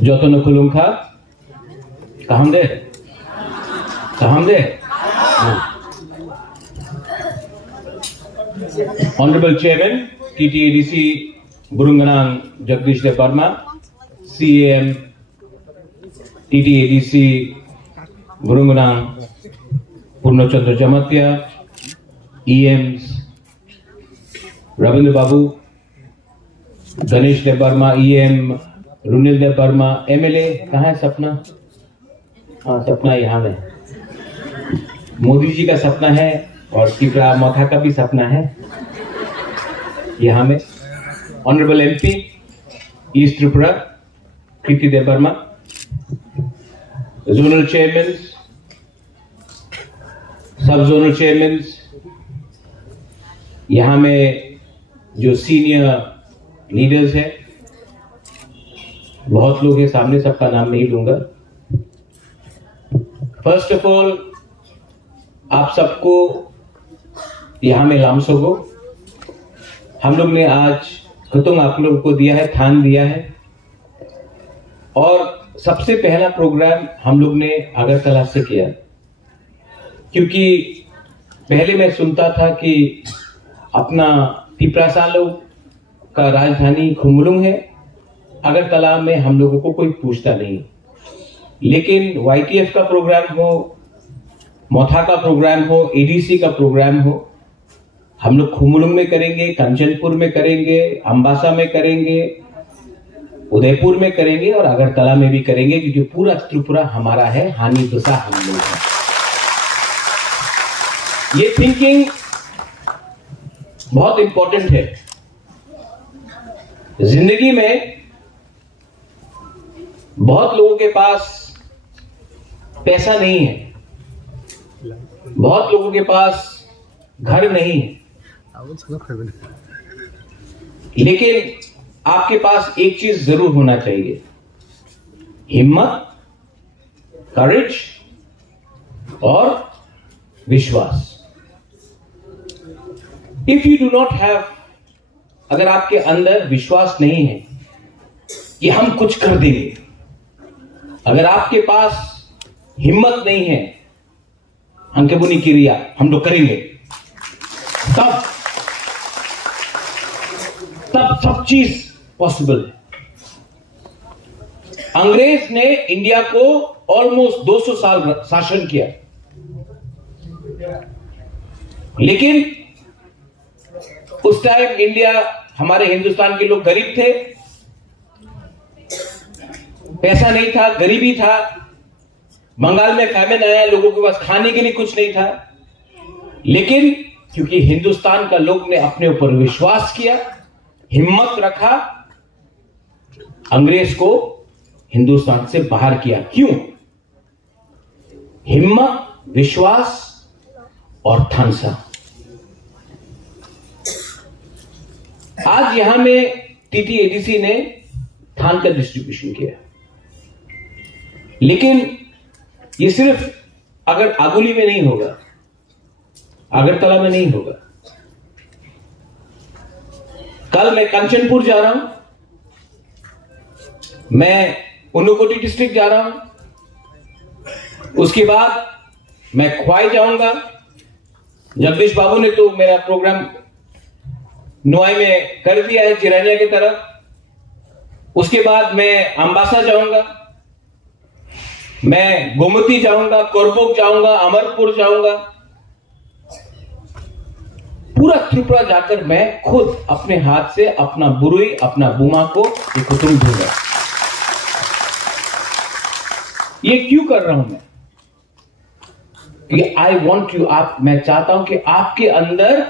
Jotono kulungka, kaham deh, Honorable Chairman, TTADC Burunganang Jagdish De Parma, CAM TTADC Burunganang Purnachandra Jamatya, EMs Ravindra Babu, Ganesh De Parma, EM रुनिल दे Verma, MLA कहाँ है सपना? हाँ, सपना यहाँ में। मोदी जी का सपना है और त्रिपुरा मौथा का भी सपना है यहाँ में। ऑनरेबल MP ईस्ट त्रिपुरा कृति दे वर्मा, जोनल चेयरमैन, सब जोनल चेयरमैन, यहाँ में जो सीनियर लीडर्स हैं, बहुत लोग हैं सामने, सबका नाम नहीं लूंगा। फर्स्ट ऑफ ऑल आप सबको यहां में लामसोगो, हम लोग ने आज खतुंग आप लोगों को दिया है, थान दिया है, और सबसे पहला प्रोग्राम हम लोग ने अगरतला से किया, क्योंकि पहले मैं सुनता था कि अपना तिप्रासालो का राजधानी खुमलुंग है, अगरतला में हम लोगों को कोई पूछता नहीं। लेकिन YTF का प्रोग्राम हो, मौथा का प्रोग्राम हो, ADC का प्रोग्राम हो, हम लोग खुमलुंग में करेंगे, कंचनपुर में करेंगे, अंबासा में करेंगे, उदयपुर में करेंगे और अगरतला में भी करेंगे, क्योंकि पूरा त्रिपुरा हमारा है, हानि दुसा हम लोग है। ये थिंकिंग बहुत इंपॉर्टेंट है। जिंदगी में बहुत लोगों के पास पैसा नहीं है, बहुत लोगों के पास घर नहीं है, लेकिन आपके पास एक चीज जरूर होना चाहिए, हिम्मत, करेज और विश्वास। If you do not have, अगर आपके अंदर विश्वास नहीं है कि हम कुछ कर देंगे, अगर आपके पास हिम्मत नहीं है हमके बुनी क्रिया हम लोग करेंगे, तब सब चीज पॉसिबल है। अंग्रेज ने इंडिया को ऑलमोस्ट 200 साल शासन किया, लेकिन उस टाइम इंडिया, हमारे हिंदुस्तान के लोग गरीब थे, पैसा नहीं था, गरीबी था, बंगाल में फैमिन आया, लोगों के पास खाने के लिए कुछ नहीं था, लेकिन क्योंकि हिंदुस्तान का लोग ने अपने ऊपर विश्वास किया, हिम्मत रखा, अंग्रेज को हिंदुस्तान से बाहर किया। क्यों? हिम्मत, विश्वास और थानसा। आज यहां में TTADC ने थान का डिस्ट्रीब्यूशन किया, लेकिन ये सिर्फ अगर आगुली में नहीं होगा, अगरतला में नहीं होगा। कल मैं कंचनपुर जा रहा हूं, मैं उन्नकोटी डिस्ट्रिक्ट जा रहा हूं, उसके बाद मैं ख्वाई जाऊंगा। जगदीश बाबू ने तो मेरा प्रोग्राम नुआई में कर दिया है, चिरानिया की तरफ। उसके बाद मैं अंबासा जाऊंगा, मैं गोमती जाऊंगा, कोरबोक जाऊंगा, अमरपुर जाऊंगा, पूरा त्रिपुरा जाकर मैं खुद अपने हाथ से अपना बुरुई, अपना बुमा को कुटुंब दूंगा। ये क्यों कर रहा हूं मैं? कि आई वॉन्ट यू, मैं चाहता हूं कि आपके अंदर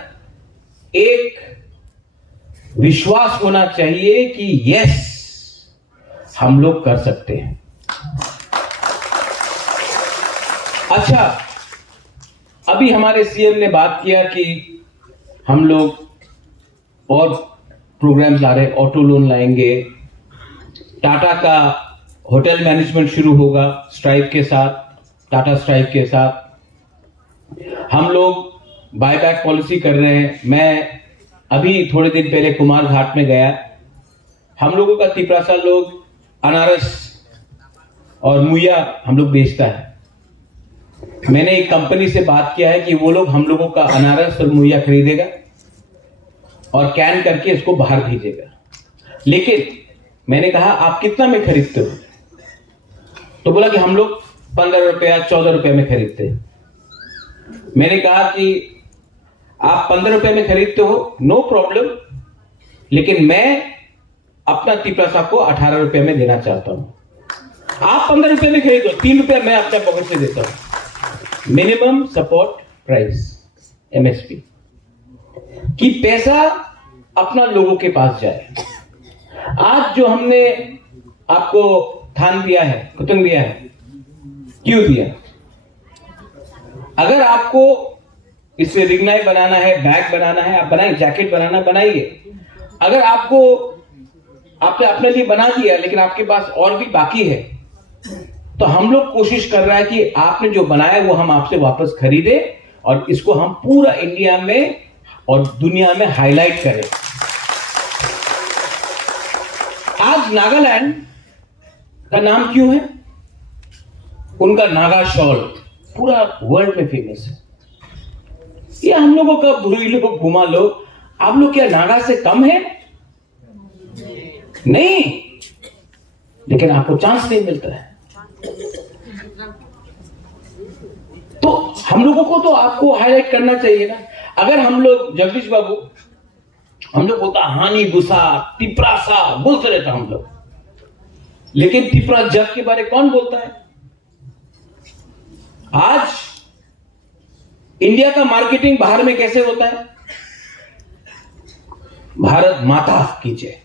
एक विश्वास होना चाहिए कि यस, हम लोग कर सकते हैं। अच्छा, अभी हमारे CM ने बात किया कि हम लोग और प्रोग्राम्स ला रहे, ऑटो लोन लाएंगे, टाटा का होटल मैनेजमेंट शुरू होगा स्ट्राइक के साथ, टाटा स्ट्राइक के साथ। हम लोग बायबैक पॉलिसी कर रहे हैं। मैं अभी थोड़े दिन पहले कुमार घाट में गया, हम लोगों का तिपरासा लोग अनारस और मुया हम लोग बेचता है। मैंने एक कंपनी से बात किया है कि वो लोग हम लोगों का अनारस और मुया खरीदेगा और कैन करके इसको बाहर भेजेगा। लेकिन मैंने कहा आप कितना में खरीदते हो? तो बोला कि हम लोग 15 रुपया 14 रुपया में खरीदते हैं। मैंने कहा कि आप 15 रुपये में खरीदते हो, नो प्रॉब्लम, लेकिन मैं अपना तिपरासा को 18 रुपये में देना चाहता हूं। आप 15 रुपये में खरीदो, 3 रुपये मैं अपने पॉकेट से देता हूं। मिनिमम सपोर्ट प्राइस, MSP, कि पैसा अपना लोगों के पास जाए। आज जो हमने आपको थान दिया है, कुतंग दिया है, क्यों दिया? अगर आपको इससे रिंगनाई बनाना है, बैग बनाना है, आप बनाइए, जैकेट बनाना बनाइए। अगर आपको आपने अपने लिए बना दिया लेकिन आपके पास और भी बाकी है, तो हम लोग कोशिश कर रहा है कि आपने जो बनाया वो हम आपसे वापस खरीदे और इसको हम पूरा इंडिया में और दुनिया में हाईलाइट करें। आज नागालैंड का नाम क्यों है? उनका नागा शॉल पूरा वर्ल्ड में फेमस है। ये हम लोगों का बुरी लोग, घुमा लोग, आप लोग क्या नागा से कम है? नहीं, लेकिन आपको चांस नहीं मिलता है। तो हम लोगों को तो आपको हाईलाइट करना चाहिए ना। अगर हम लोग, जगदीश बाबू, हम लोग बोलता हानि गुस्सा तिपरासा बोलते रहता हम लोग, लेकिन तिपरा जग के बारे कौन बोलता है? आज इंडिया का मार्केटिंग बाहर में कैसे होता है? भारत माता की जय,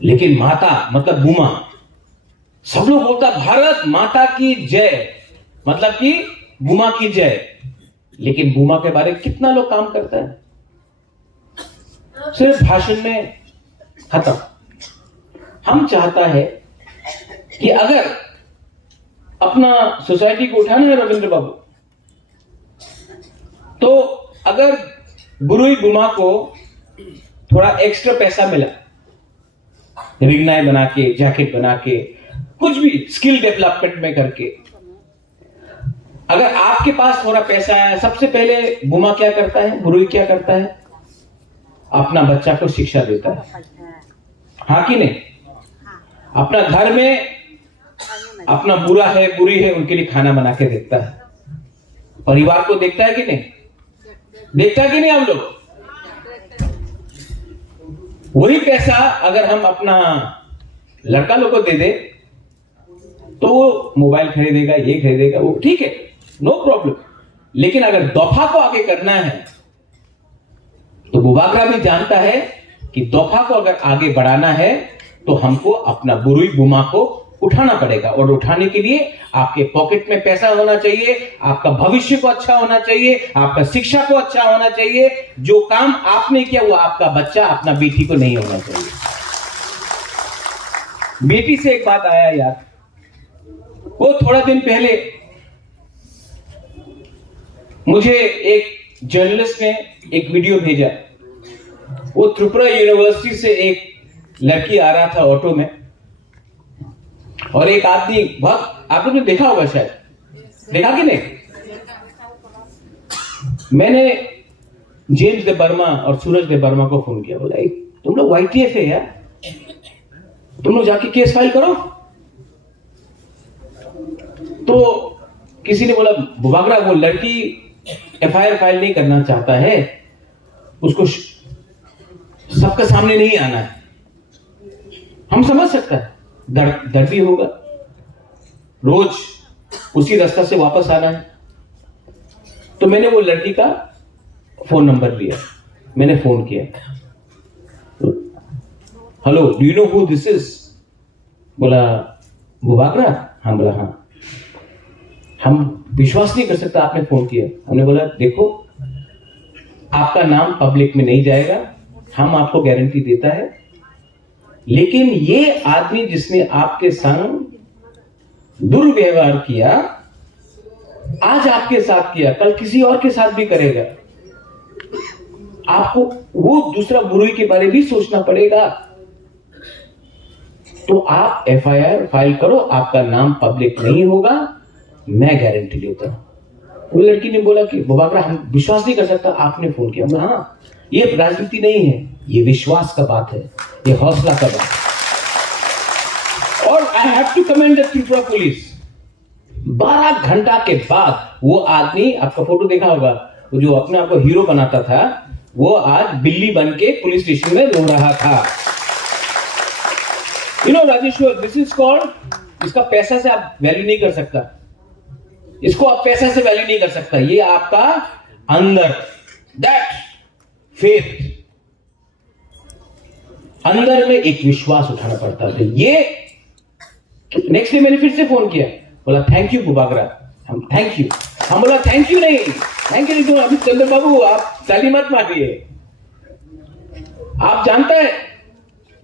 लेकिन माता मतलब बुमा, सब लोग बोलता भारत माता की जय मतलब कि बुमा की जय, लेकिन बुमा के बारे में कितना लोग काम करता है? सिर्फ भाषण में खत्म। हम चाहता है कि अगर अपना सोसाइटी को उठाना है रविंद्र बाबू, तो अगर बुरुई बुमा को थोड़ा एक्स्ट्रा पैसा मिला, रिंगनाई बना के, जैकेट बना के, कुछ भी स्किल डेवलपमेंट में करके, अगर आपके पास थोड़ा पैसा है, सबसे पहले बुमा क्या करता है, बुरुई क्या करता है? अपना बच्चा को शिक्षा देता है, हाँ कि नहीं? अपना घर में अपना बुरा है बुरी है उनके लिए खाना बना के देखता है, परिवार को देखता है कि नहीं? देखता है कि नहीं? हम लोग वही पैसा अगर हम अपना लड़का लोग को दे दे तो वो मोबाइल खरीदेगा, ये खरीदेगा, वो ठीक है, नो प्रॉब्लम। लेकिन अगर दफा को आगे करना है तो बुबागरा भी जानता है कि दफा को अगर आगे बढ़ाना है तो हमको अपना बुरुई बुमा को उठाना पड़ेगा, और उठाने के लिए आपके पॉकेट में पैसा होना चाहिए, आपका भविष्य को अच्छा होना चाहिए, आपका शिक्षा को अच्छा होना चाहिए। जो काम आपने किया वो आपका बच्चा, अपना बेटी को नहीं होना चाहिए। बेटी से एक बात आया यार, वो थोड़ा दिन पहले मुझे एक जर्नलिस्ट ने एक वीडियो भेजा। वो त्रिपुरा यूनिवर्सिटी से एक लड़की आ रहा था ऑटो में, और एक आदमी, बहुत आप लोगों ने देखा होगा, शायद देखा कि नहीं? मैंने जेम्स दे बर्मा और सूरज दे बर्मा को फोन किया, बोला तुम लोग YTF है यार, तुम लोग जाके केस फाइल करो। तो किसी ने बोला बुबागरा वो लड़की FIR फाइल नहीं करना चाहता है, उसको सबके सामने नहीं आना है। हम समझ सकते हैं, डर भी होगा, रोज उसी रास्ता से वापस आना है। तो मैंने वो लड़की का फोन नंबर लिया, मैंने फोन किया, hello do you know who this is? बोला बुबागरा? हाँ। बोला हाँ। हम विश्वास नहीं कर सकता आपने फोन किया। हमने बोला देखो, आपका नाम पब्लिक में नहीं जाएगा, हम आपको गारंटी देता है, लेकिन ये आदमी जिसने आपके संग दुर्व्यवहार किया, आज आपके साथ किया, कल किसी और के साथ भी करेगा। आपको वो दूसरा बुराई के बारे में भी सोचना पड़ेगा। तो आप एफआईआर फाइल करो, आपका नाम पब्लिक नहीं होगा, मैं गारंटी देता हूं। वो लड़की ने बोला कि बुबाकरा हम विश्वास नहीं कर सकता, आपने फोन किया। हाँ, ये राजनीति नहीं है, ये विश्वास का बात है, ये हौसला का बात है। और I have to commend the Tripura police. 12 घंटा के बाद वो आदमी, आपका फोटो देखा होगा, वो जो अपने आप को हीरो बनाता था, वो आज बिल्ली बन के पुलिस स्टेशन में रो रहा था। You know Rajeshwar, this is called, इसका पैसा से आप वैल्यू नहीं कर सकता, इसको आप पैसा से वैल्यू नहीं कर सकता। ये आपका अंदर, दैट फेथ, अंदर में एक विश्वास उठाना पड़ता था। ये नेक्स्ट डे मैंने फिर से फोन किया, बोला थैंक यू बुबाकरा, हम थैंक यू। हम बोला थैंक यू नहीं, थैंक यू नहीं, तो अभी चंद्र बाबू आप ताली मत मारिए। आप जानता है,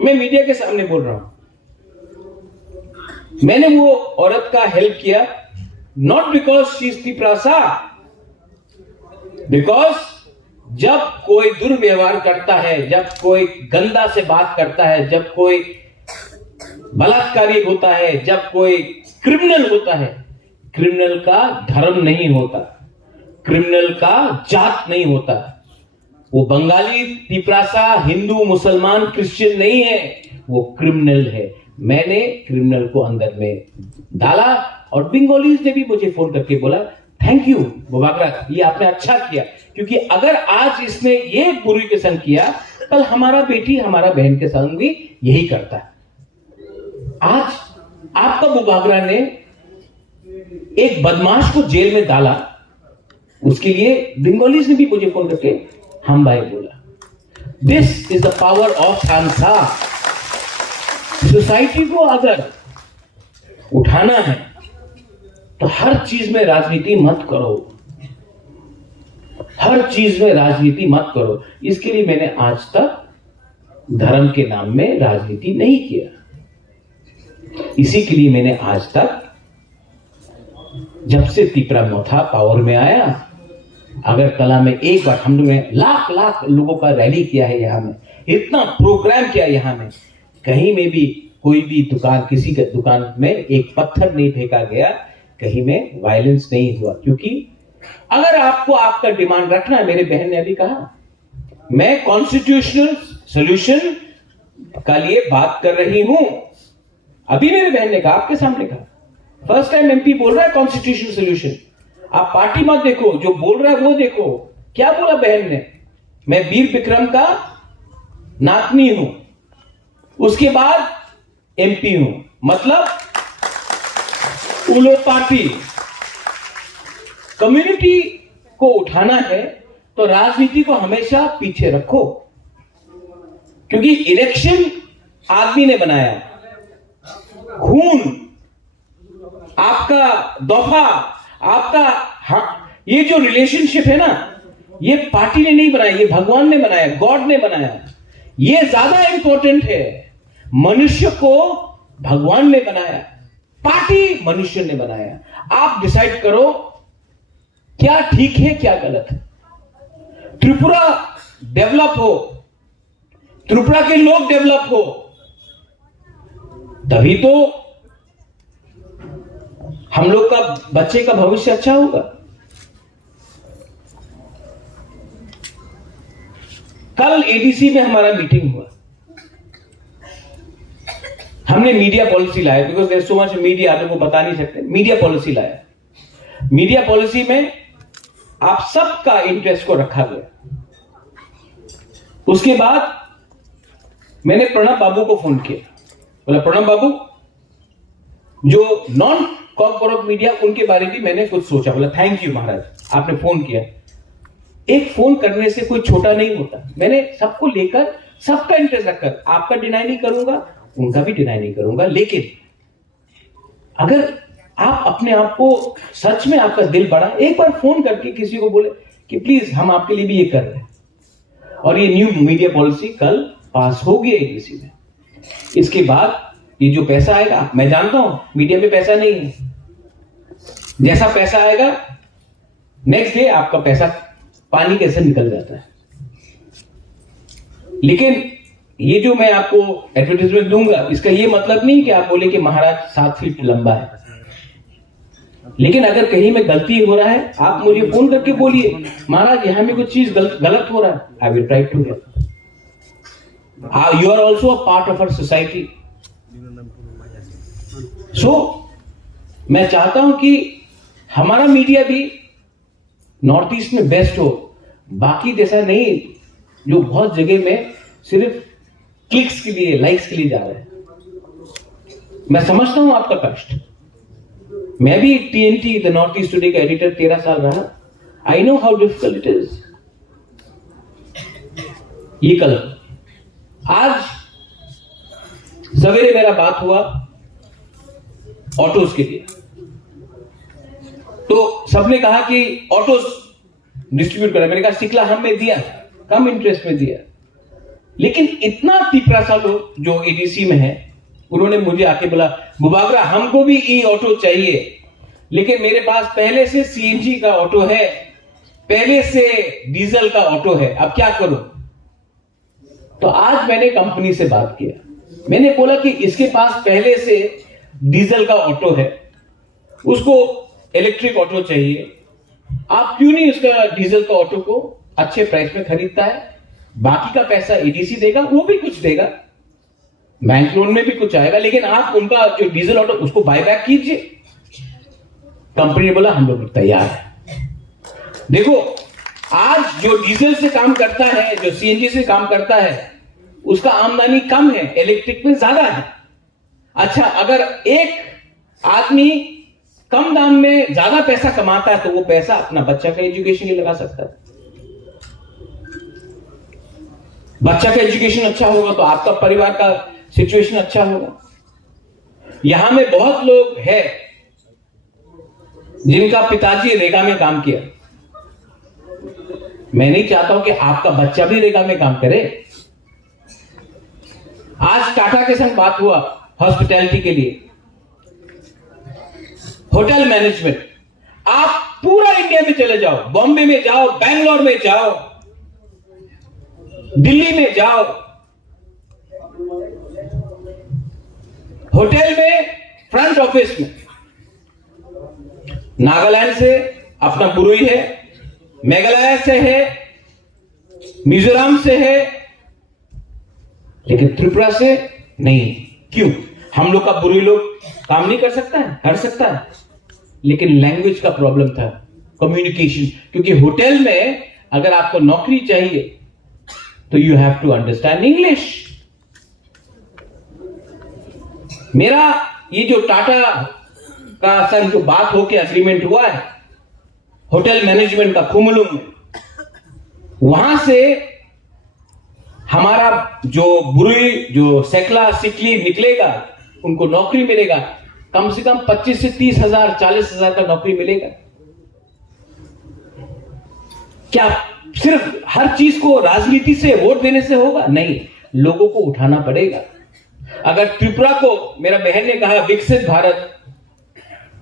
मैं मीडिया के सामने बोल रहा हूं, मैंने वो औरत का हेल्प किया नॉट बिकॉज शी इज पिपरासा, बिकॉज जब कोई दुर्व्यवहार करता है, जब कोई गंदा से बात करता है, जब कोई बलात्कारी होता है, जब कोई क्रिमिनल होता है, क्रिमिनल का धर्म नहीं होता, क्रिमिनल का जात नहीं होता। वो बंगाली, पिपरासा, हिंदू, मुसलमान, क्रिश्चियन नहीं है, वो क्रिमिनल है। मैंने क्रिमिनल को अंदर में डाला और बंगालीज ने भी मुझे फोन करके बोला थैंक यू बुबाकरा, ये आपने अच्छा किया, क्योंकि अगर आज इसने ये बुरी के संग किया, कल हमारा बेटी, हमारा बहन के संग भी यही करता है। आज आपका बुबाकरा ने एक बदमाश को जेल में डाला, उसके लिए बंगालीज ने भी मुझे फोन करके हम भाई बोला। This is the power of सांसा। सोसाइटी को अगर उठाना है तो हर चीज में राजनीति मत करो, हर चीज में राजनीति मत करो। इसके लिए मैंने आज तक धर्म के नाम में राजनीति नहीं किया। इसी के लिए मैंने आज तक, जब से त्रिपुरा मोथा पावर में आया, अगरतला में एक बार हम लोगों ने लाख लाख लोगों का रैली किया है, यहां में इतना प्रोग्राम किया, यहां में कहीं में भी कोई भी दुकान, किसी के दुकान में एक पत्थर नहीं फेंका गया, कहीं में वायलेंस नहीं हुआ। क्योंकि अगर आपको आपका डिमांड रखना है, मेरे बहन ने अभी कहा, मैं कॉन्स्टिट्यूशनल सॉल्यूशन का लिए बात कर रही हूं। अभी मेरे बहन ने कहा, आपके सामने कहा, फर्स्ट टाइम एमपी बोल रहा है कॉन्स्टिट्यूशनल सॉल्यूशन। आप पार्टी मत देखो, जो बोल रहा है वो देखो। क्या बोला बहन ने? मैं वीर विक्रम का नातनी हूं, उसके बाद एमपी हूं, मतलब उलो पार्टी। कम्युनिटी को उठाना है तो राजनीति को हमेशा पीछे रखो, क्योंकि इलेक्शन आदमी ने बनाया, खून, आपका दफा, आपका ये जो रिलेशनशिप है ना, ये पार्टी ने नहीं बनाया, ये भगवान ने बनाया, गॉड ने बनाया। ये ज्यादा इंपॉर्टेंट है। मनुष्य को भगवान ने बनाया, पार्टी मनुष्य ने बनाया। आप डिसाइड करो क्या ठीक है, क्या गलत है। त्रिपुरा डेवलप हो, त्रिपुरा के लोग डेवलप हो, तभी तो हम लोग का बच्चे का भविष्य अच्छा होगा। कल एडीसी में हमारा मीटिंग हुआ, हमने मीडिया पॉलिसी लाया, because there so much media, आप लोगों को बता नहीं सकते। मीडिया पॉलिसी लाया, मीडिया पॉलिसी में आप सबका इंटरेस्ट को रखा गया। उसके बाद मैंने प्रणब बाबू को फोन किया, बोला प्रणब बाबू, जो नॉन कॉर्पोरेट मीडिया, उनके बारे में मैंने कुछ सोचा। बोला थैंक यू महाराज, आपने फोन किया। एक फोन करने से कोई छोटा नहीं होता। मैंने सबको लेकर, सबका इंटरेस्ट रखकर, आपका डिनाई नहीं करूंगा, उनका भी डिनाई नहीं करूंगा, लेकिन अगर आप अपने आप को सच में आपका दिल बड़ा, एक बार फोन करके किसी को बोले कि प्लीज हम आपके लिए भी ये कर रहे हैं। और ये न्यू मीडिया पॉलिसी कल पास हो गई एडीसी में। इसके बाद ये जो पैसा आएगा, मैं जानता हूं मीडिया में पैसा नहीं है, जैसा पैसा आएगा नेक्स्ट डे आपका पैसा पानी कैसे निकल जाता है। लेकिन ये जो मैं आपको एडवर्टाइजमेंट दूंगा, इसका ये मतलब नहीं कि आप बोले कि महाराज 7 फीट लंबा है। लेकिन अगर कहीं में गलती हो रहा है, आप मुझे फोन करके बोलिए, महाराज यहां में कुछ चीज गलत हो रहा है, I will try to help. You are also a part of our society. So मैं चाहता हूं कि हमारा मीडिया भी नॉर्थ ईस्ट में बेस्ट हो, बाकी जैसा नहीं जो बहुत जगह में सिर्फ क्लिक्स के लिए, लाइक्स के लिए जा रहे हैं। मैं समझता हूं आपका कष्ट। मैं भी TNT the north east today का एडिटर 13 साल रहा। I know how difficult it is. ये कल आज सवेरे मेरा बात हुआ ऑटोज के लिए, तो सबने कहा कि ऑटोज डिस्ट्रीब्यूट करा। मैंने कहा सिकला हमने दिया, कम इंटरेस्ट में दिया, लेकिन इतना तिपरासा लोग जो ADC में है, उन्होंने मुझे आके बोला, बुबागरा हमको भी ई ऑटो चाहिए, लेकिन मेरे पास पहले से CNG का ऑटो है, पहले से डीजल का ऑटो है, अब क्या करूं? तो आज मैंने कंपनी से बात किया। मैंने बोला कि इसके पास पहले से डीजल का ऑटो है, उसको इलेक्ट्रिक ऑटो चाहिए, आप क्यों नहीं उसका डीजल का ऑटो को अच्छे प्राइस में खरीदता है? बाकी का पैसा ADC देगा, वो भी कुछ देगा, बैंक लोन में भी कुछ आएगा, लेकिन आप उनका जो डीजल ऑटो उसको बायबैक कीजिए। कंपनी ने बोला हम लोग तैयार है। देखो आज जो डीजल से काम करता है, जो CNG से काम करता है, उसका आमदनी कम है, इलेक्ट्रिक में ज्यादा है। अच्छा, अगर एक आदमी कम दाम में ज्यादा पैसा कमाता है तो वो पैसा अपना बच्चा का एजुकेशन के लिए लगा सकता है। बच्चा का एजुकेशन अच्छा होगा तो आपका परिवार का सिचुएशन अच्छा होगा। यहां में बहुत लोग हैं जिनका पिताजी रेगा में काम किया। मैं नहीं चाहता हूं कि आपका बच्चा भी रेगा में काम करे। आज टाटा के संग बात हुआ हॉस्पिटैलिटी के लिए, होटल मैनेजमेंट। आप पूरा इंडिया में चले जाओ, बॉम्बे में जाओ, बैंगलोर में जाओ, दिल्ली में जाओ, होटल में, फ्रंट ऑफिस में, नागालैंड से अपना बुरुई है, मेघालय से है, मिजोरम से है, लेकिन त्रिपुरा से नहीं। क्यों? हम लोग का बुरुई लोग काम नहीं कर सकता है? कर सकता है, लेकिन लैंग्वेज का प्रॉब्लम था, कम्युनिकेशन। क्योंकि होटल में अगर आपको नौकरी चाहिए तो you have to understand English. मेरा ये जो टाटा का सर जो बात होके एग्रीमेंट हुआ है होटल मैनेजमेंट का कुमुलुम में, वहां से हमारा जो बुरुई, जो सेकला, सिकली निकलेगा, उनको नौकरी मिलेगा, कम से कम 25 से 30 हजार, 40 हजार का नौकरी मिलेगा। क्या सिर्फ हर चीज को राजनीति से, वोट देने से होगा? नहीं, लोगों को उठाना पड़ेगा। अगर त्रिपुरा को, मेरा बहन ने कहा विकसित भारत,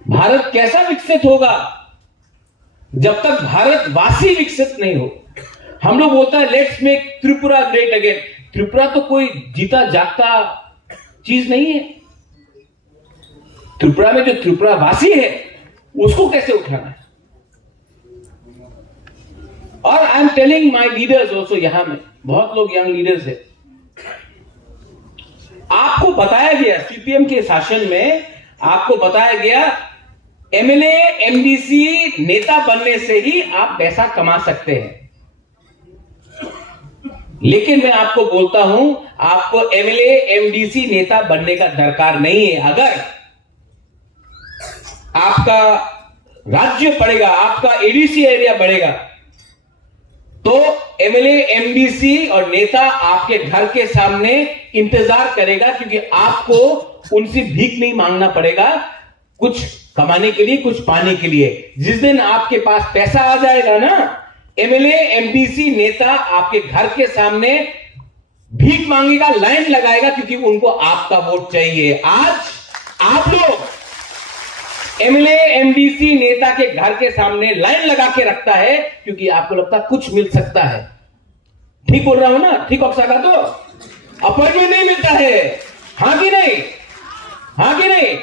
भारत कैसा विकसित होगा जब तक भारतवासी विकसित नहीं हो। हम लोग बोलता है let's make Tripura great again. Tripura तो कोई जीता जागता चीज नहीं है। त्रिपुरा में जो त्रिपुरा वासी है उसको कैसे उठाना है? और I am telling my leaders also, यहां में बहुत लोग यंग लीडर्स है, आपको बताया गया CPM के शासन में, आपको बताया गया MLA MDC नेता बनने से ही आप पैसा कमा सकते हैं। लेकिन मैं आपको बोलता हूं, आपको MLA MDC नेता बनने का दरकार नहीं है। अगर आपका राज्य बढ़ेगा, आपका ADC एरिया बढ़ेगा, तो MLA MDC और नेता आपके घर के सामने इंतजार करेगा, क्योंकि आपको उनसे भीख नहीं मांगना पड़ेगा कुछ कमाने के लिए, कुछ पाने के लिए। जिस दिन आपके पास पैसा आ जाएगा ना, MLA MDC नेता आपके घर के सामने भीख मांगेगा, लाइन लगाएगा, क्योंकि उनको आपका वोट चाहिए। आज आप लोग MLA MDC नेता के घर के सामने लाइन लगा के रखता है क्योंकि आपको लगता है कुछ मिल सकता है। ठीक बोल रहा हूं ना? ठीक ऑक्सा का तो अपॉइंटमेंट नहीं मिलता है। हाँ कि नहीं? हाँ कि नहीं?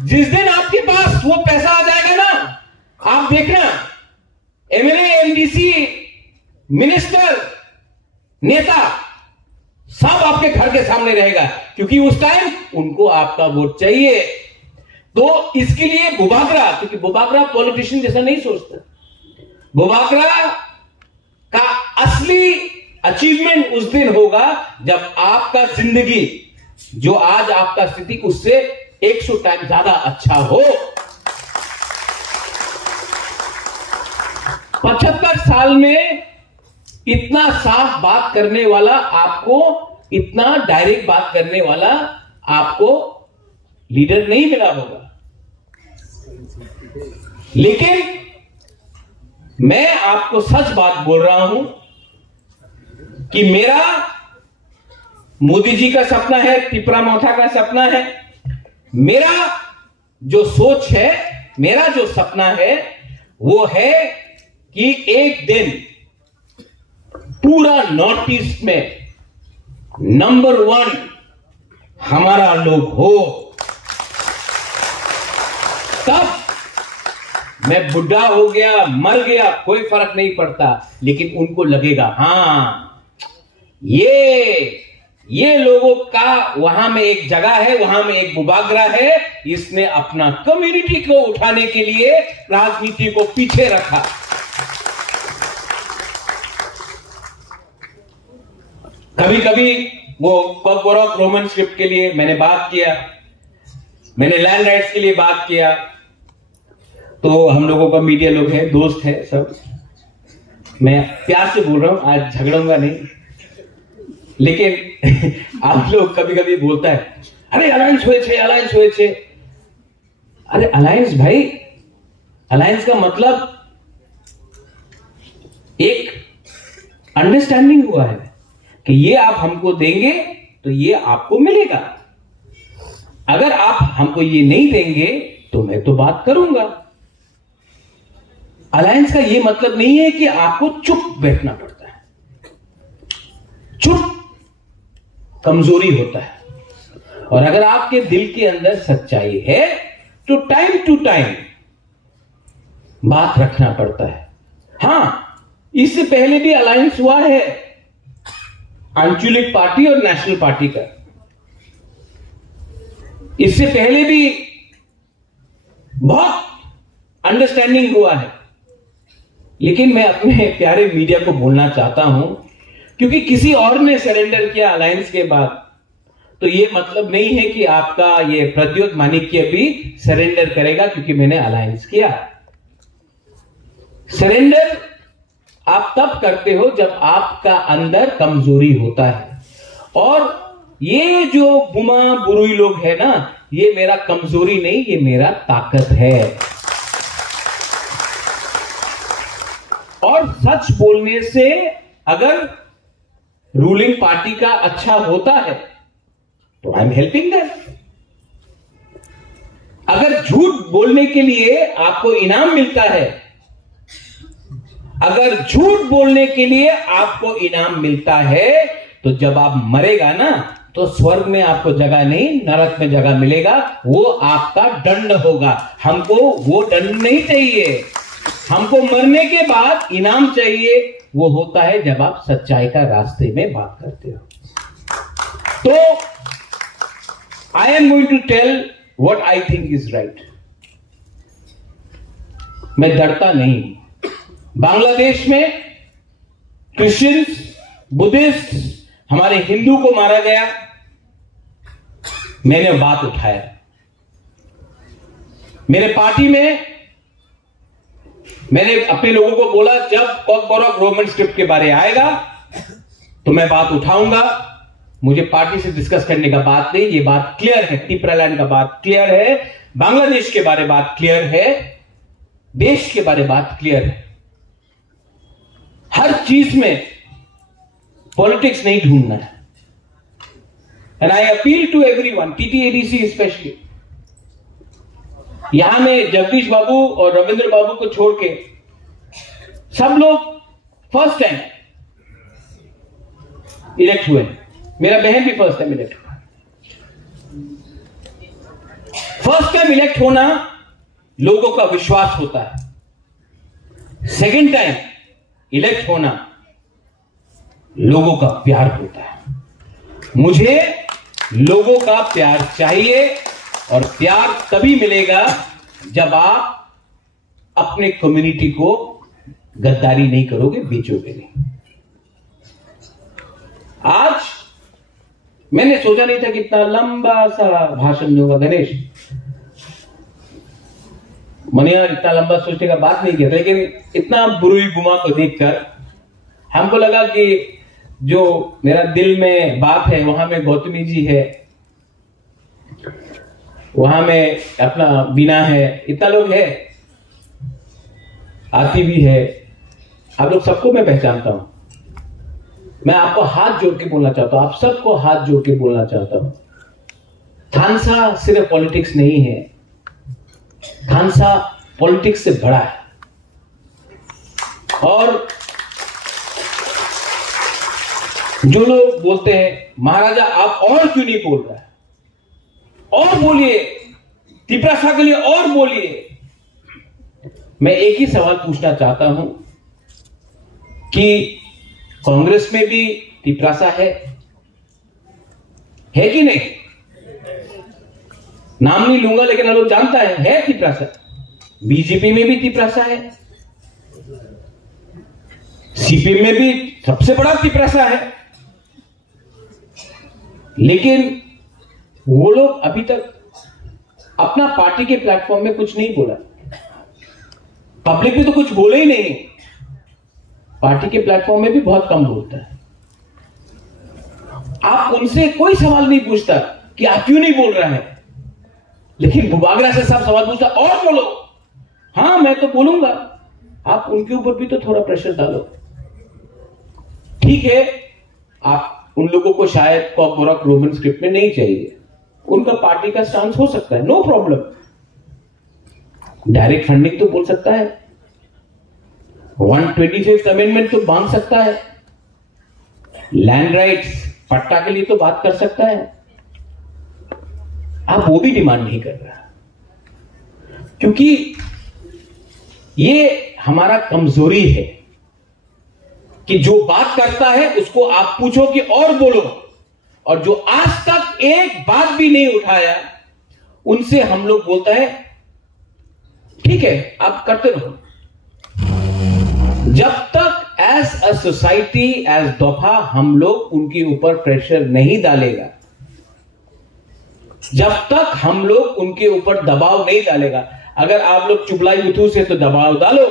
जिस दिन आपके पास वो पैसा आ जाएगा ना, आप देखना एमएलए, एमडीसी, मिनिस्टर, नेता सब आपके घर के सामने रहेगा, क्योंकि उस टाइम उनको आपका वोट चाहिए। तो इसके लिए बुबागरा, क्योंकि बुबागरा पॉलिटिशियन जैसा नहीं सोचता, बुबागरा का असली अचीवमेंट उस दिन होगा जब आपका जिंदगी, जो आज आपका स्थिति, उससे 100 टाइम ज्यादा अच्छा हो। 75 साल में इतना साफ बात करने वाला आपको, इतना डायरेक्ट बात करने वाला आपको लीडर नहीं मिला होगा। लेकिन मैं आपको सच बात बोल रहा हूं कि मेरा मोदी जी का सपना है, टिपरा मोथा का सपना है, मेरा जो सोच है, मेरा जो सपना है, वो है कि एक दिन पूरा नॉर्थ ईस्ट में नंबर 1 हमारा लोग हो। तब मैं बुढ़ा हो गया, मर गया, कोई फर्क नहीं पड़ता, लेकिन उनको लगेगा हाँ ये लोगों का वहां में एक जगह है, वहां में एक बुबागरा है, इसने अपना कम्युनिटी को उठाने के लिए राजनीति को पीछे रखा। कभी कभी वो कॉकबोरॉक रोमन स्क्रिप्ट के लिए मैंने बात किया, मैंने लैंड राइट्स के लिए बात किया, तो हम लोगों का मीडिया लोग है, दोस्त है सब, मैं प्यार से बोल रहा हूं, आज झगड़ूंगा नहीं, लेकिन आप लोग कभी कभी बोलता है अरे अलायंस हुए छे। अरे अलायंस भाई, अलायंस का मतलब एक अंडरस्टैंडिंग हुआ है कि ये आप हमको देंगे तो ये आपको मिलेगा, अगर आप हमको ये नहीं देंगे तो मैं तो बात करूंगा। अलायंस का ये मतलब नहीं है कि आपको चुप बैठना पड़ता है, चुप कमजोरी होता है। और अगर आपके दिल के अंदर सच्चाई है तो टाइम टू टाइम बात रखना पड़ता है। हां, इससे पहले भी अलायंस हुआ है आंचलिक पार्टी और नेशनल पार्टी का, इससे पहले भी बहुत अंडरस्टैंडिंग हुआ है। लेकिन मैं अपने प्यारे मीडिया को बोलना चाहता हूं, क्योंकि किसी और ने सरेंडर किया अलायंस के बाद, तो ये मतलब नहीं है कि आपका ये प्रद्योत माणिक्य भी सरेंडर करेगा क्योंकि मैंने अलायंस किया। सरेंडर आप तब करते हो जब आपका अंदर कमजोरी होता है, और ये जो बुमा बुरुई लोग है ना, ये मेरा कमजोरी नहीं, ये मेरा ताकत है। और सच बोलने से अगर रूलिंग पार्टी का अच्छा होता है तो आई एम हेल्पिंग दैम। अगर झूठ बोलने के लिए आपको इनाम मिलता है, अगर झूठ बोलने के लिए आपको इनाम मिलता है, तो जब आप मरेगा ना, तो स्वर्ग में आपको जगह नहीं, नरक में जगह मिलेगा, वो आपका दंड होगा। हमको वो दंड नहीं चाहिए, हमको मरने के बाद इनाम चाहिए, वो होता है जब आप सच्चाई का रास्ते में बात करते हो। तो I am going to tell what I think is right. मैं डरता नहीं। बांग्लादेश में क्रिश्चियंस, बुद्धिस्ट, हमारे हिंदू को मारा गया, मैंने बात उठाया। मेरे पार्टी में मैंने अपने लोगों को बोला जब कॉकबोरॉक रोमन स्क्रिप्ट के बारे आएगा तो मैं बात उठाऊंगा। मुझे पार्टी से डिस्कस करने का बात नहीं, ये बात क्लियर है, टिपरालैंड का बात क्लियर है, बांग्लादेश के बारे बात क्लियर है, देश के बारे बात क्लियर है। हर चीज में पॉलिटिक्स नहीं ढूंढना है। And I appeal to everyone, TTADC specially, यहां में जगदीश बाबू और रविंद्र बाबू को छोड़ के सब लोग फर्स्ट टाइम इलेक्ट हुए। मेरा बहन भी फर्स्ट टाइम इलेक्ट हुआ। फर्स्ट टाइम इलेक्ट होना लोगों का विश्वास होता है, सेकंड टाइम इलेक्ट होना लोगों का प्यार होता है। मुझे लोगों का प्यार चाहिए, और प्यार तभी मिलेगा जब आप अपने कम्युनिटी को गद्दारी नहीं करोगे, बेचोगे नहीं। आज मैंने सोचा नहीं था कि इतना लंबा सा भाषण दूंगा। गणेश मनिया इतना लंबा सोचने का बात नहीं किया, लेकिन इतना बुरुई गुमा को देखकर हमको लगा कि जो मेरा दिल में बात है, वहां में गौतमी जी है, वहां में अपना बीना है, इतना लोग है, आरती भी है, आप लोग सबको मैं पहचानता हूं। मैं आपको हाथ जोड़ के बोलना चाहता हूं, आप सबको हाथ जोड़ के बोलना चाहता हूं, थानसा सिर्फ पॉलिटिक्स नहीं है, थानसा पॉलिटिक्स से बड़ा है। और जो लोग बोलते हैं महाराजा आप और क्यों नहीं बोल रहे हैं, और बोलिए, तिपरासा के लिए और बोलिए। मैं एक ही सवाल पूछना चाहता हूं कि कांग्रेस में भी तिपरासा है कि नहीं? नाम नहीं लूंगा, लेकिन लोग जानता है तिपरासा। बीजेपी में भी तिपरासा है, सीपीएम में भी सबसे बड़ा तिपरासा है, लेकिन वो लोग अभी तक अपना पार्टी के प्लेटफॉर्म में कुछ नहीं बोला, पब्लिक में तो कुछ बोले ही नहीं, पार्टी के प्लेटफॉर्म में भी बहुत कम बोलता है। आप उनसे कोई सवाल नहीं पूछता कि आप क्यों नहीं बोल रहे हैं, लेकिन बुबागरा से सब सवाल पूछता, और बोलो। हाँ मैं तो बोलूंगा, आप उनके ऊपर भी तो थोड़ा प्रेशर डालो। ठीक है, आप उन लोगों को शायद कॉकबोरक रोमन स्क्रिप्ट में नहीं चाहिए, उनका पार्टी का स्टांस हो सकता है, नो प्रॉब्लम। डायरेक्ट फंडिंग तो बोल सकता है, 125th अमेंडमेंट तो मांग सकता है, लैंड राइट्स पट्टा के लिए तो बात कर सकता है। आप वो भी डिमांड नहीं कर रहा, क्योंकि ये हमारा कमजोरी है कि जो बात करता है उसको आप पूछो कि और बोलो, और जो आज तक एक बात भी नहीं उठाया उनसे हम लोग बोलता है ठीक है आप करते रहो। जब तक एज अ सोसाइटी, एज दफा हम लोग उनके ऊपर प्रेशर नहीं डालेगा, जब तक हम लोग उनके ऊपर दबाव नहीं डालेगा, अगर आप लोग चुगलाई उथू से तो दबाव डालो,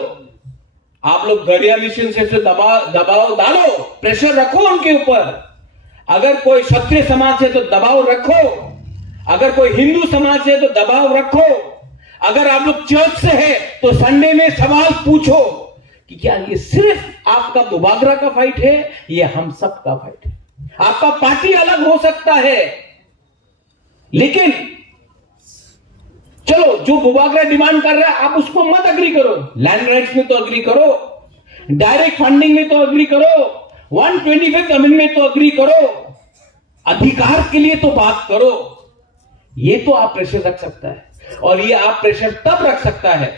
आप लोग गरिया मिशन से तो दबाव डालो, प्रेशर रखो उनके ऊपर। अगर कोई क्षत्रिय समाज से तो दबाव रखो, अगर कोई हिंदू समाज से तो दबाव रखो, अगर आप लोग चर्च से है तो संडे में सवाल पूछो कि क्या ये सिर्फ आपका बुबागरा का फाइट है, ये हम सब का फाइट है। आपका पार्टी अलग हो सकता है, लेकिन चलो जो बुबागरा डिमांड कर रहा है आप उसको मत अग्री करो, लैंड राइट्स में तो अग्री करो, डायरेक्ट फंडिंग में तो अग्री करो, 125th अमेंडमेंट तो अग्री करो, अधिकार के लिए तो बात करो। ये तो आप प्रेशर रख सकता है, और ये आप प्रेशर तब रख सकता है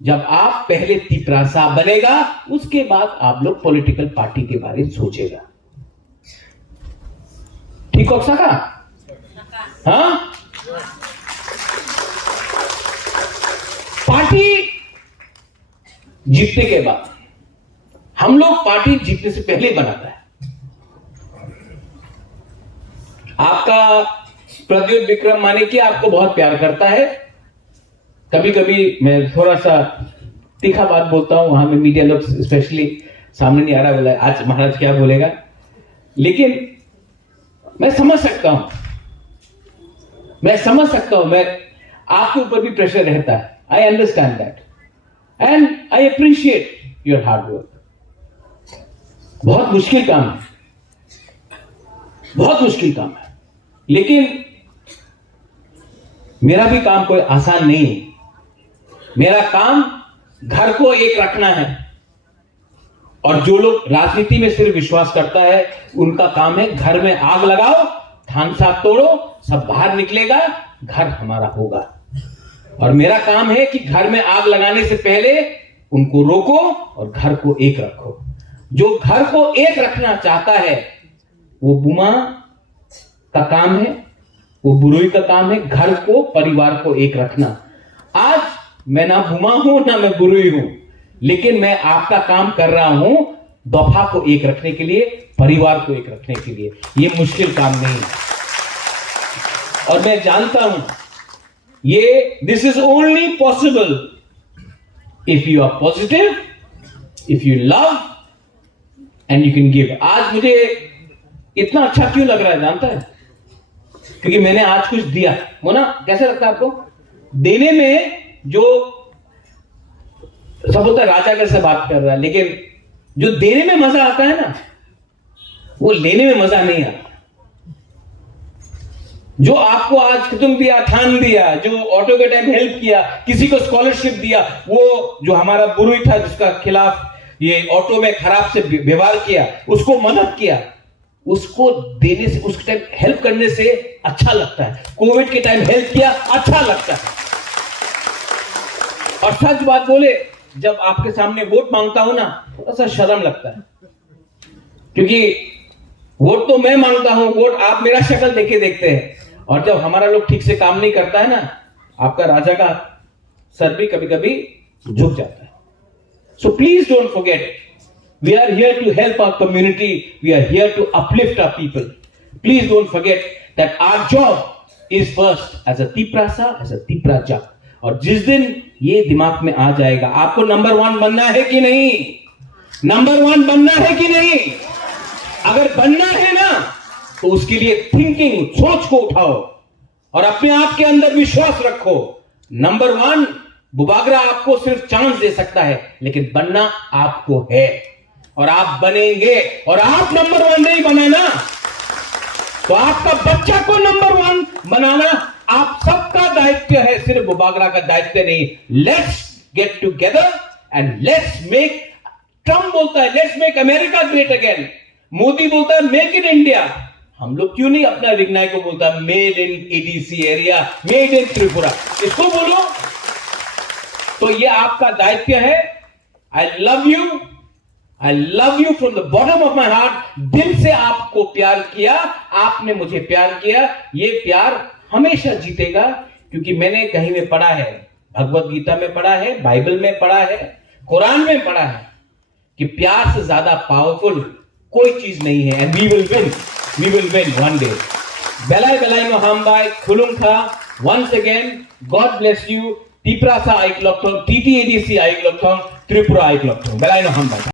जब आप पहले तिपरासा बनेगा, उसके बाद आप लोग पॉलिटिकल पार्टी के बारे में सोचेगा। ठीक हो सका? हाँ, पार्टी जीतने के बाद, हम लोग पार्टी जीतने से पहले बनाता है। आपका प्रद्युत विक्रम मानिकी आपको बहुत प्यार करता है, कभी कभी मैं थोड़ा सा तीखा बात बोलता हूं, वहां में मीडिया लोग स्पेशली सामने नहीं आ रहा, बोला आज महाराज क्या बोलेगा, लेकिन मैं समझ सकता हूं, मैं आपके ऊपर भी प्रेशर रहता है। I understand that and I appreciate your hard work. बहुत मुश्किल काम है, बहुत मुश्किल काम है, लेकिन मेरा भी काम कोई आसान नहीं है। मेरा काम घर को एक रखना है, और जो लोग राजनीति में सिर्फ विश्वास करता है, उनका काम है घर में आग लगाओ, धान साथ तोड़ो, सब बाहर निकलेगा, घर हमारा होगा। और मेरा काम है कि घर में आग लगाने से पहले उनको रोको और घर को एक रखो। जो घर को एक रखना चाहता है वो बुमा का काम है, वो बुरुई का काम है, घर को, परिवार को एक रखना। आज मैं ना बुमा हूं ना मैं बुरुई हूं, लेकिन मैं आपका काम कर रहा हूं दफा को एक रखने के लिए, परिवार को एक रखने के लिए। ये मुश्किल काम नहीं है और मैं जानता हूं ये this is only possible if you are positive, if you love and you can give. आज मुझे इतना अच्छा क्यों लग रहा है जानता है? क्योंकि मैंने आज कुछ दिया। मोना, कैसे लगता है आपको? देने में जो सब बोलता है राजा कैसे बात कर रहा है, लेकिन जो देने में मजा आता है ना, वो लेने में मजा नहीं आता। जो आपको आज तुम दिया, थान दिया, जो ऑटो के टाइम हेल्प किया, किसी को स्कॉलरशिप दिया, वो जो हमारा बुरुई था जिसका खिलाफ ये ऑटो में खराब से व्यवहार किया, उसको मदद किया, उसको देने से, उसके टाइम हेल्प करने से अच्छा लगता है। कोविड के टाइम हेल्प किया, अच्छा लगता है। और सच बात बोले, जब आपके सामने वोट मांगता हूं ना, थोड़ा सा शर्म लगता है, क्योंकि वोट तो मैं मांगता हूं, वोट आप मेरा शक्ल देखे देखते हैं। और जब हमारा लोग ठीक से काम नहीं करता है ना, आपका राजा का सर भी कभी कभी झुक जाता है। So please don't forget, we are here to help our community, we are here to uplift our people. Please don't forget that our job is first as a Tiprasa, as a Tipraja. और जिस दिन ये दिमाग में आ जाएगा, आपको number 1 बनना है कि नहीं? नंबर 1 बनना है कि नहीं? अगर बनना है ना, तो उसके लिए थिंकिंग, सोच को उठाओ और अपने आप के अंदर विश्वास रखो। नंबर 1 बुबागरा आपको सिर्फ चांस दे सकता है, लेकिन बनना आपको है और आप बनेंगे। और आप नंबर 1 नहीं बनाना तो आपका बच्चा को नंबर 1 बनाना आप सबका दायित्व है, सिर्फ बुबागरा का दायित्व नहीं। Let's get together and let's make, Trump बोलता है let's make America great again, Modi बोलता है मेक इन इंडिया। हम लोग क्यों नहीं अपना रिग्नाई को बोलता made in ADC area, made in Tripura, इसको बोलो। तो ये आपका दायित्व है। I love you from the bottom of my heart. दिल से आपको प्यार किया, आपने मुझे प्यार किया, ये प्यार हमेशा जीतेगा। क्योंकि मैंने कहीं में पढ़ा है, भगवत गीता में पढ़ा है, बाइबल में पढ़ा है, कुरान में पढ़ा है कि प्यार से ज्यादा पावरफुल कोई चीज नहीं है। And we will win one day. बेलाय बेलाय नो हामबाय खुलुंखा। Once again God bless you. Tiprasa Aiklokthong, TTADC Aiklokthong, Tripura Aiklokthong. Belai no Hambay.